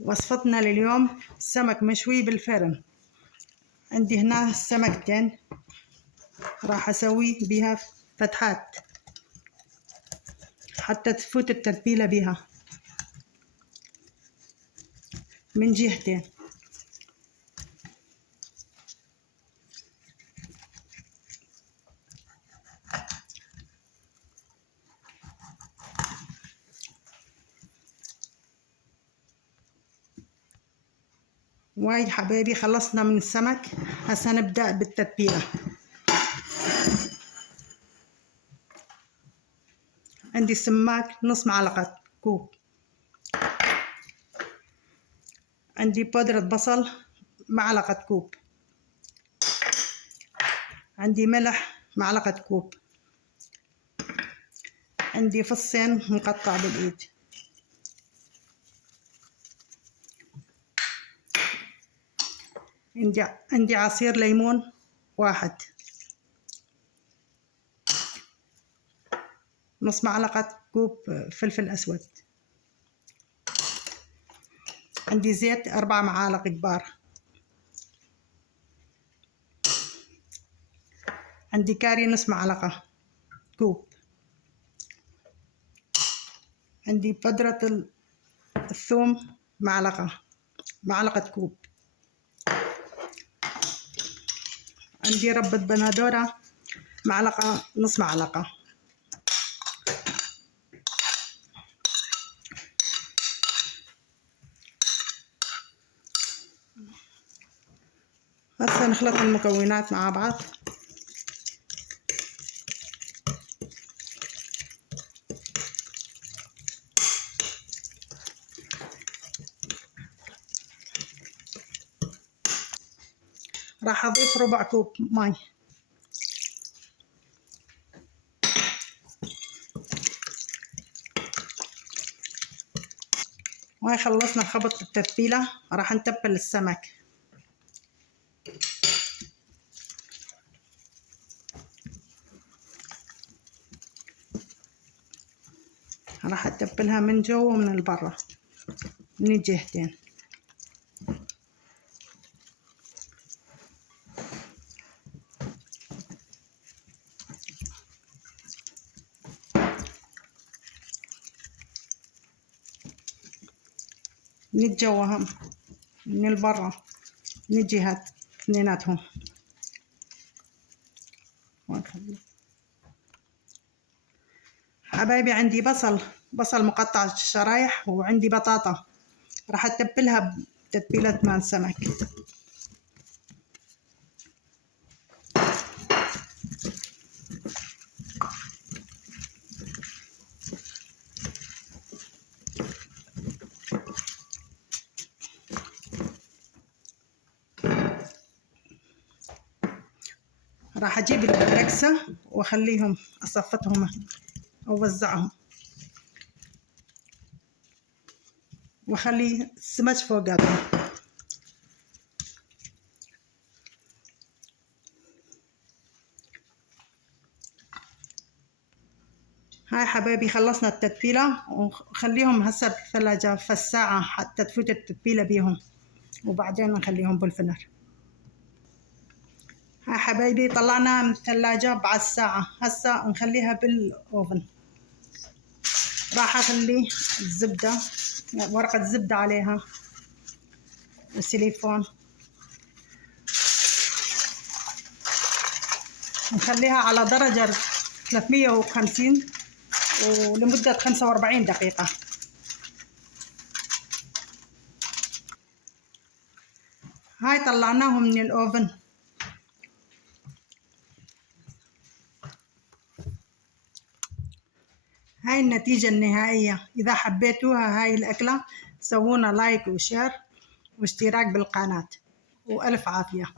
وصفتنا لليوم سمك مشوي بالفرن. عندي هنا سمكتين راح اسوي بيها فتحات حتى تفوت التتبيلة بيها من جهتين. وايد حبايبي خلصنا من السمك، هسه نبدأ بالتتبيلة. عندي سماك نص معلقة كوب، عندي بودرة بصل معلقة كوب، عندي ملح معلقة كوب، عندي فصين مقطع بالإيد، عندي عصير ليمون واحد، نص معلقة كوب فلفل أسود، عندي زيت 4 معالق كبار، عندي كاري نص معلقة كوب، عندي بودرة الثوم معلقة كوب، عندي ربة بندورة نص معلقة، هسه نخلط المكونات مع بعض. راح اضيف ربع كوب ماي. وهي خلصنا خبط التتبيلة، راح نتبل السمك. راح اتبلها من جوا ومن البرا من الجهتين. من الجوا هم من البرا من الجهات اثنيناتهم. حبايبي عندي بصل مقطع شرايح، وعندي بطاطا راح اتبلها بتتبيلة مال سمك. راح اجيب البركسة واخليهم اصفتهم اوزعهم واخلي السمك فوقاتهم. هاي حبايبي خلصنا التتبيلة، وخليهم هسه بالثلاجة ساعة حتى تفوت التتبيلة بيهم، وبعدين نخليهم بالفرن. هاي حبايبي طلعنا من الثلاجة بعد ساعة، هسه نخليها بالأوفن. راح اخلي الزبدة ورقة زبدة عليها وسيليفون، نخليها على درجة 350 ولمدة 45 دقيقة. هاي طلعناهم من الأوفن. هاي النتيجة النهائية. إذا حبيتوها هاي الأكلة سوونا لايك وشير واشتراك بالقناة، وألف عافية.